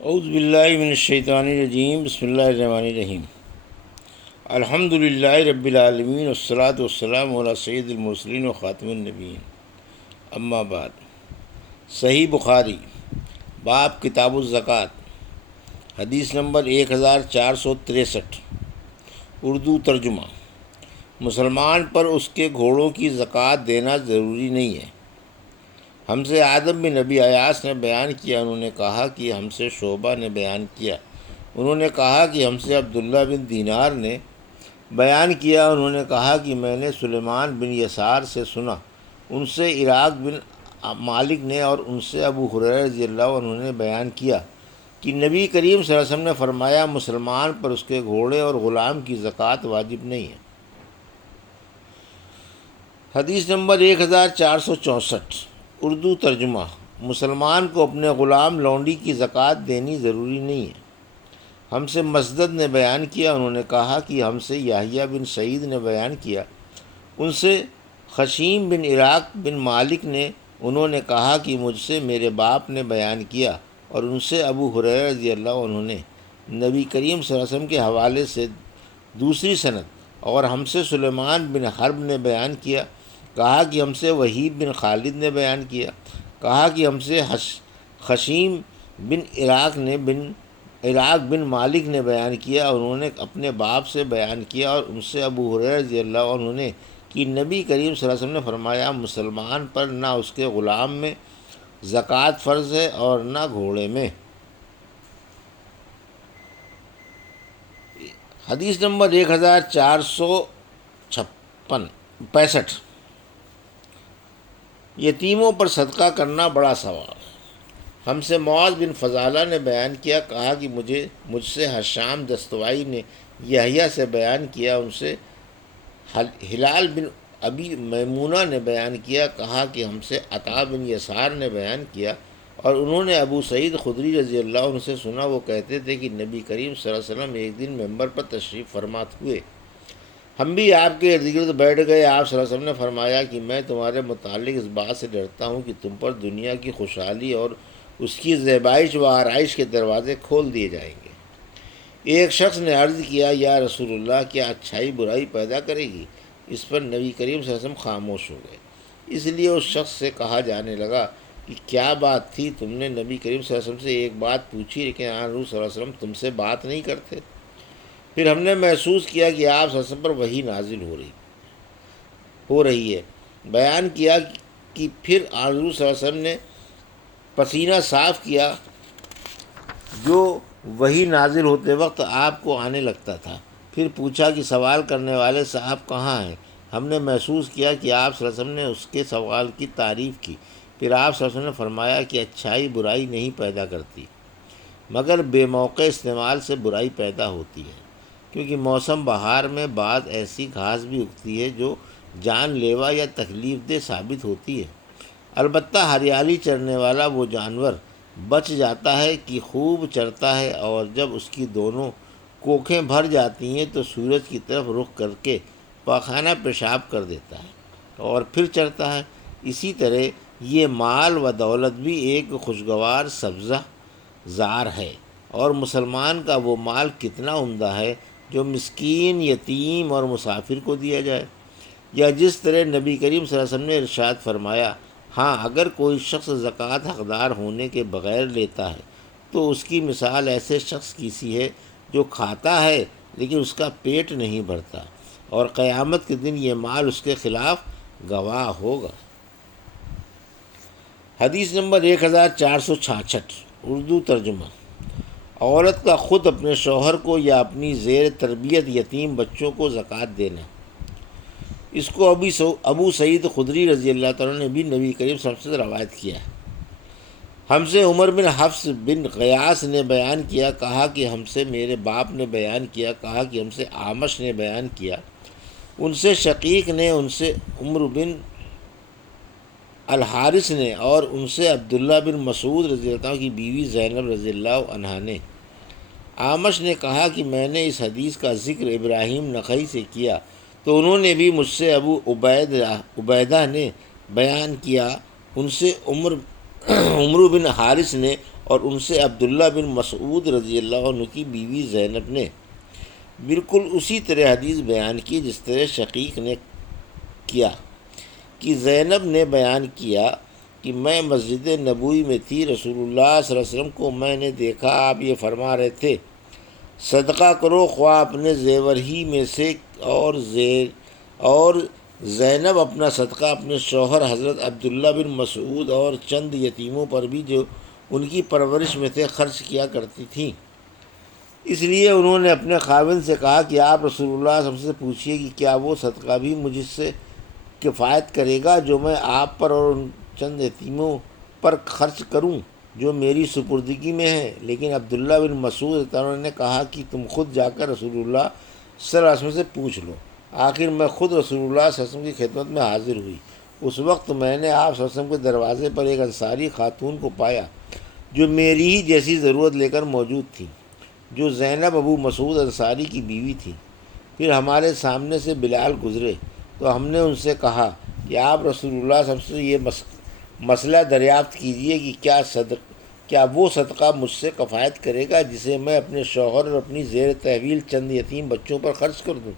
اعوذ باللہ من الشیطان الرجیم، بسم اللہ الرحمن الرحیم۔ الحمد للہ رب العالمین، والصلاة والسلام علی سید المرسلین و خاتم النبیین، اما بعد۔ صحیح بخاری، باب کتاب الزکوٰۃ، حدیث نمبر 1463، اردو ترجمہ۔ مسلمان پر اس کے گھوڑوں کی زکوٰۃ دینا ضروری نہیں ہے۔ ہم سے آدم بن نبی ایاس نے بیان کیا، انہوں نے کہا کہ ہم سے شعبہ نے بیان کیا، انہوں نے کہا کہ ہم سے عبداللہ بن دینار نے بیان کیا، انہوں نے کہا کہ میں نے سلیمان بن یسار سے سنا، ان سے عراق بن مالک نے، اور ان سے ابو ہریرہ رضی اللہ عنہ نے بیان کیا کہ نبی کریم صلی اللہ علیہ وسلم نے فرمایا، مسلمان پر اس کے گھوڑے اور غلام کی زکوٰۃ واجب نہیں ہے۔ حدیث نمبر 1464، اردو ترجمہ۔ مسلمان کو اپنے غلام لونڈی کی زکوٰۃ دینی ضروری نہیں ہے۔ ہم سے مسدد نے بیان کیا، انہوں نے کہا کہ ہم سے یحییٰ بن سعید نے بیان کیا، ان سے خشیم بن عراق بن مالک نے، انہوں نے کہا کہ مجھ سے میرے باپ نے بیان کیا، اور ان سے ابو ہریرہ رضی اللہ عنہ نے نبی کریم صلی اللہ علیہ وسلم کے حوالے سے دوسری سند، اور ہم سے سلیمان بن حرب نے بیان کیا، کہا کہ ہم سے وہیب بن خالد نے بیان کیا، کہا کہ ہم سے خشیم بن عراق بن مالک نے بیان کیا، انہوں نے اپنے باپ سے بیان کیا، اور ان سے ابو ہریرہ رضی اللہ عنہ نے کہ نبی کریم صلی اللہ علیہ وسلم نے فرمایا، مسلمان پر نہ اس کے غلام میں زکوٰۃ فرض ہے اور نہ گھوڑے میں۔ حدیث نمبر 1465، یتیموں پر صدقہ کرنا بڑا ثواب۔ ہم سے معاذ بن فضالہ نے بیان کیا، کہا کہ مجھ سے حشام دستوائی نے یحییٰ سے بیان کیا، ان سے ہلال بن ابی میمونہ نے بیان کیا، کہا کہ ہم سے عطا بن یسار نے بیان کیا، اور انہوں نے ابو سعید خدری رضی اللہ عنہ سے سنا، وہ کہتے تھے کہ نبی کریم صلی اللہ علیہ وسلم ایک دن ممبر پر تشریف فرما ہوئے، ہم بھی آپ کے ارد گرد بیٹھ گئے۔ آپ صلی اللہ علیہ وسلم نے فرمایا کہ میں تمہارے متعلق اس بات سے ڈرتا ہوں کہ تم پر دنیا کی خوشحالی اور اس کی زیبائش و آرائش کے دروازے کھول دیے جائیں گے۔ ایک شخص نے عرض کیا، یا رسول اللہ، کیا اچھائی برائی پیدا کرے گی؟ اس پر نبی کریم صلی اللہ علیہ وسلم خاموش ہو گئے۔ اس لیے اس شخص سے کہا جانے لگا کہ کیا بات تھی؟ تم نے نبی کریم صلی اللہ علیہ وسلم سے ایک بات پوچھی، لیکن حضور صلی اللہ علیہ وسلم تم سے بات نہیں کرتے۔ پھر ہم نے محسوس کیا کہ آپ صلی اللہ علیہ وسلم پر وحی نازل ہو رہی ہے۔ بیان کیا کہ پھر حضور صلی اللہ علیہ وسلم نے پسینہ صاف کیا جو وحی نازل ہوتے وقت آپ کو آنے لگتا تھا۔ پھر پوچھا کہ سوال کرنے والے صاحب کہاں ہیں؟ ہم نے محسوس کیا کہ آپ صلی اللہ علیہ وسلم نے اس کے سوال کی تعریف کی۔ پھر آپ صلی اللہ علیہ وسلم نے فرمایا کہ اچھائی برائی نہیں پیدا کرتی، مگر بے موقع استعمال سے برائی پیدا ہوتی ہے، کیونکہ موسم بہار میں بعض ایسی گھاس بھی اگتی ہے جو جان لیوا یا تکلیف دہ ثابت ہوتی ہے۔ البتہ ہریالی چرنے والا وہ جانور بچ جاتا ہے کہ خوب چرتا ہے، اور جب اس کی دونوں کوکھیں بھر جاتی ہیں تو سورج کی طرف رخ کر کے پاخانہ پیشاب کر دیتا ہے اور پھر چرتا ہے۔ اسی طرح یہ مال و دولت بھی ایک خوشگوار سبزہ زار ہے، اور مسلمان کا وہ مال کتنا عمدہ ہے جو مسکین، یتیم اور مسافر کو دیا جائے۔ یا جس طرح نبی کریم صلی اللہ علیہ وسلم نے ارشاد فرمایا، ہاں اگر کوئی شخص زکوٰۃ حقدار ہونے کے بغیر لیتا ہے تو اس کی مثال ایسے شخص کی سی ہے جو کھاتا ہے لیکن اس کا پیٹ نہیں بھرتا، اور قیامت کے دن یہ مال اس کے خلاف گواہ ہوگا۔ حدیث نمبر 1466، اردو ترجمہ۔ عورت کا خود اپنے شوہر کو یا اپنی زیر تربیت یتیم بچوں کو زکوٰۃ دینا۔ اس کو ابو سعید خدری رضی اللہ تعالیٰ نے بھی نبی کریم صلی اللہ علیہ وسلم سے روایت کیا ہے۔ ہم سے عمر بن حفص بن غیاث نے بیان کیا، کہا کہ ہم سے میرے باپ نے بیان کیا، کہا کہ ہم سے اعمش نے بیان کیا، ان سے شقیق نے، ان سے عمر بن الحارث نے، اور ان سے عبداللہ بن مسعود رضی اللہ عنہ کی بیوی زینب رضی اللہ عنہا نے۔ اعمش نے کہا کہ میں نے اس حدیث کا ذکر ابراہیم نخعی سے کیا تو انہوں نے بھی مجھ سے ابو عبیدہ نے بیان کیا، ان سے عمر بن حارث نے، اور ان سے عبداللہ بن مسعود رضی اللہ عنہ کی بیوی زینب نے بالکل اسی طرح حدیث بیان کی جس طرح شقیق نے کیا کہ زینب نے بیان کیا کہ میں مسجد نبوی میں تھی، رسول اللہ صلی اللہ علیہ وسلم کو میں نے دیکھا، آپ یہ فرما رہے تھے صدقہ کرو خواہ اپنے زیور ہی میں سے، اور زینب اپنا صدقہ اپنے شوہر حضرت عبداللہ بن مسعود اور چند یتیموں پر بھی جو ان کی پرورش میں تھے خرچ کیا کرتی تھیں۔ اس لیے انہوں نے اپنے خاوند سے کہا کہ آپ رسول اللہ صلی اللہ علیہ وسلم سے پوچھیے کہ کیا وہ صدقہ بھی مجھ سے کفایت کرے گا جو میں آپ پر اور ان چند یتیموں پر خرچ کروں جو میری سپردگی میں ہے۔ لیکن عبداللہ بن مسعود نے کہا کہ تم خود جا کر رسول اللہ صلی اللہ علیہ وسلم سے پوچھ لو۔ آخر میں خود رسول اللہ صلی اللہ علیہ وسلم کی خدمت میں حاضر ہوئی۔ اس وقت میں نے آپ صلی اللہ علیہ وسلم کے دروازے پر ایک انصاری خاتون کو پایا جو میری ہی جیسی ضرورت لے کر موجود تھی، جو زینب ابو مسعود انصاری کی بیوی تھی۔ پھر ہمارے سامنے سے بلال گزرے تو ہم نے ان سے کہا کہ آپ رسول اللہ صلی اللہ علیہ وسلم سے یہ مسئلہ دریافت کیجیے کہ کیا وہ صدقہ مجھ سے کفایت کرے گا جسے میں اپنے شوہر اور اپنی زیر تحویل چند یتیم بچوں پر خرچ کر دوں۔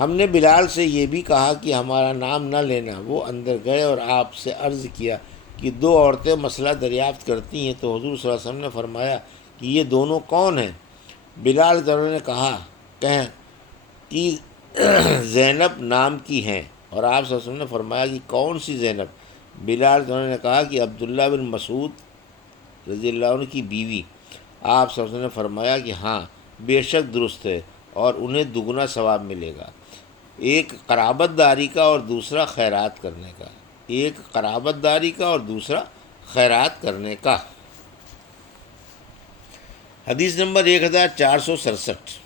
ہم نے بلال سے یہ بھی کہا کہ ہمارا نام نہ لینا۔ وہ اندر گئے اور آپ سے عرض کیا کہ دو عورتیں مسئلہ دریافت کرتی ہیں، تو حضور صلی اللہ علیہ وسلم نے فرمایا کہ یہ دونوں کون ہیں؟ بلال نے کہا کہ زینب نام کی ہیں، اور آپ صلی اللہ علیہ وسلم نے فرمایا کہ کون سی زینب؟ بلال نے کہا کہ عبداللہ بن مسعود رضی اللہ عنہ کی بیوی۔ آپ صلی اللہ علیہ وسلم نے فرمایا کہ ہاں بے شک درست ہے، اور انہیں دگنا ثواب ملے گا، ایک قرابت داری کا اور دوسرا خیرات کرنے کا، ایک قرابت داری کا اور دوسرا خیرات کرنے کا۔ حدیث نمبر 1467۔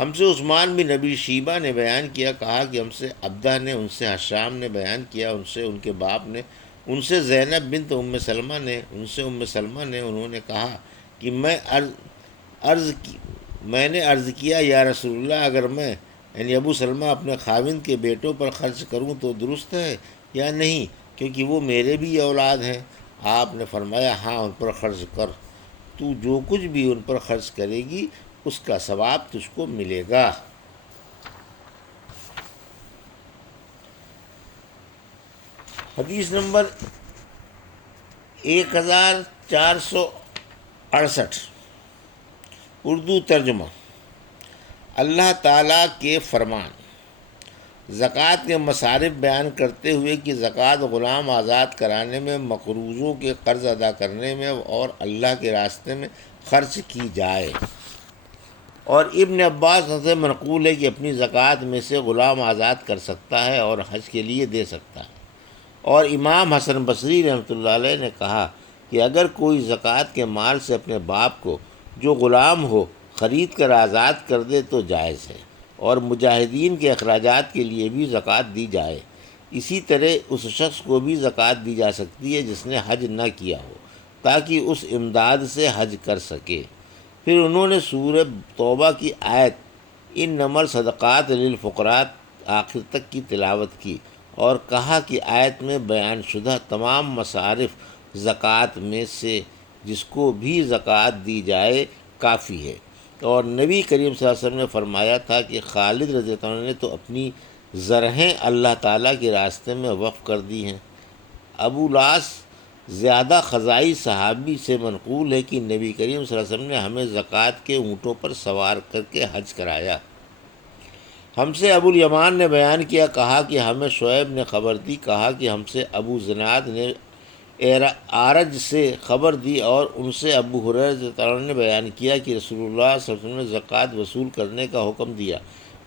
ہم سے عثمان بن نبی شیبہ نے بیان کیا، کہا کہ ہم سے عبدہ نے، ان سے حشام نے بیان کیا، ان سے ان کے باپ نے، ان سے زینب بنت ام سلمہ نے، ان سے ام سلمہ نے، انہوں نے کہا کہ میں نے عرض کیا یا رسول اللہ، اگر میں یعنی ابو سلمہ اپنے خاوند کے بیٹوں پر خرچ کروں تو درست ہے یا نہیں، کیونکہ وہ میرے بھی اولاد ہیں؟ آپ نے فرمایا ہاں ان پر خرچ کر، تو جو کچھ بھی ان پر خرچ کرے گی اس کا ثواب تجھ کو ملے گا۔ حدیث نمبر 1468، اردو ترجمہ۔ اللہ تعالیٰ کے فرمان۔ زکوٰۃ کے مصارف بیان کرتے ہوئے کہ زکوٰۃ غلام آزاد کرانے میں، مقروضوں کے قرض ادا کرنے میں اور اللہ کے راستے میں خرچ کی جائے۔ اور ابن عباس سے منقول ہے کہ اپنی زکوٰۃ میں سے غلام آزاد کر سکتا ہے اور حج کے لیے دے سکتا ہے۔ اور امام حسن بصری رحمۃ اللہ علیہ نے کہا کہ اگر کوئی زکوٰۃ کے مال سے اپنے باپ کو جو غلام ہو خرید کر آزاد کر دے تو جائز ہے، اور مجاہدین کے اخراجات کے لیے بھی زکوٰۃ دی جائے۔ اسی طرح اس شخص کو بھی زکوٰۃ دی جا سکتی ہے جس نے حج نہ کیا ہو، تاکہ اس امداد سے حج کر سکے۔ پھر انہوں نے سورہ توبہ کی آیت انما الصدقات للفقراء آخر تک کی تلاوت کی، اور کہا کہ آیت میں بیان شدہ تمام مصارف زکوٰۃ میں سے جس کو بھی زکوٰۃ دی جائے کافی ہے۔ اور نبی کریم صلی اللہ علیہ وسلم نے فرمایا تھا کہ خالد رضی اللہ عنہ نے تو اپنی زرہیں اللہ تعالیٰ کے راستے میں وقف کر دی ہیں۔ ابو لاس زیادہ خزائی صحابی سے منقول ہے کہ نبی کریم صلی اللہ علیہ وسلم نے ہمیں زکوٰۃ کے اونٹوں پر سوار کر کے حج کرایا۔ ہم سے ابو الیمان نے بیان کیا، کہا کہ ہمیں شعیب نے خبر دی، کہا کہ ہم سے ابو زناد نے اعرج سے خبر دی، اور ان سے ابو ہریرہ رضی اللہ عنہ نے بیان کیا کہ رسول اللہ صلی اللہ علیہ وسلم نے زکوٰۃ وصول کرنے کا حکم دیا۔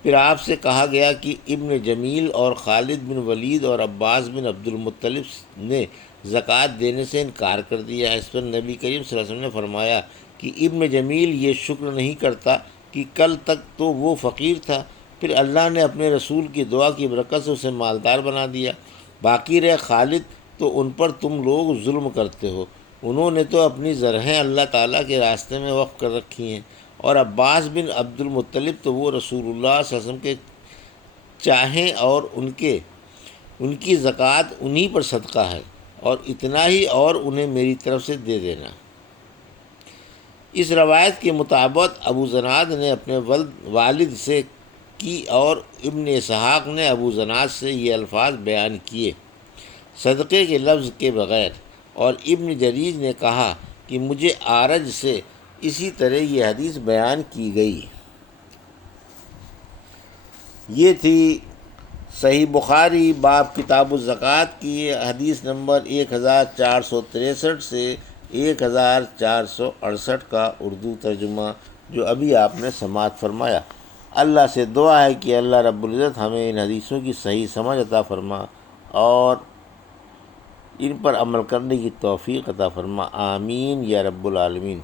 پھر آپ سے کہا گیا کہ ابن جمیل اور خالد بن ولید اور عباس بن عبد المطلب نے زکوٰۃ دینے سے انکار کر دیا۔ اس پر نبی کریم صلی اللہ علیہ وسلم نے فرمایا کہ ابن جمیل یہ شکر نہیں کرتا کہ کل تک تو وہ فقیر تھا، پھر اللہ نے اپنے رسول کی دعا کی برکت سے اسے مالدار بنا دیا۔ باقی رہے خالد تو ان پر تم لوگ ظلم کرتے ہو، انہوں نے تو اپنی زرہیں اللہ تعالیٰ کے راستے میں وقف کر رکھی ہیں۔ اور عباس بن عبد المطلب تو وہ رسول اللہ صلی اللہ علیہ وسلم کے چاہیں اور ان کی زکوٰۃ انہی پر صدقہ ہے، اور اتنا ہی اور انہیں میری طرف سے دے دینا۔ اس روایت کے مطابق ابو زناد نے اپنے والد سے کی اور ابن اسحاق نے ابو زناد سے یہ الفاظ بیان کیے صدقے کے لفظ کے بغیر، اور ابن جریج نے کہا کہ مجھے آرج سے اسی طرح یہ حدیث بیان کی گئی۔ یہ تھی صحیح بخاری باب کتاب الزکوٰۃ کی حدیث نمبر 1463 سے 1468 کا اردو ترجمہ جو ابھی آپ نے سماعت فرمایا۔ اللہ سے دعا ہے کہ اللہ رب العزت ہمیں ان حدیثوں کی صحیح سمجھ عطا فرما اور ان پر عمل کرنے کی توفیق عطا فرما، آمین یا رب العالمین۔